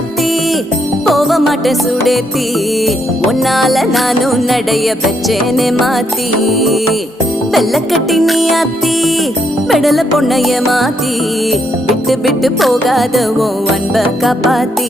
ஆத்தி போக மாட்டேன் சுடேத்தி உன்னால நானும் நடைய பெச்சேனே மாத்தி வெள்ளக்கட்டி நீ ஆத்தி பெடல பொண்ணைய மாத்தி விட்டு விட்டு போகாத உன் அன்ப காப்பாத்தி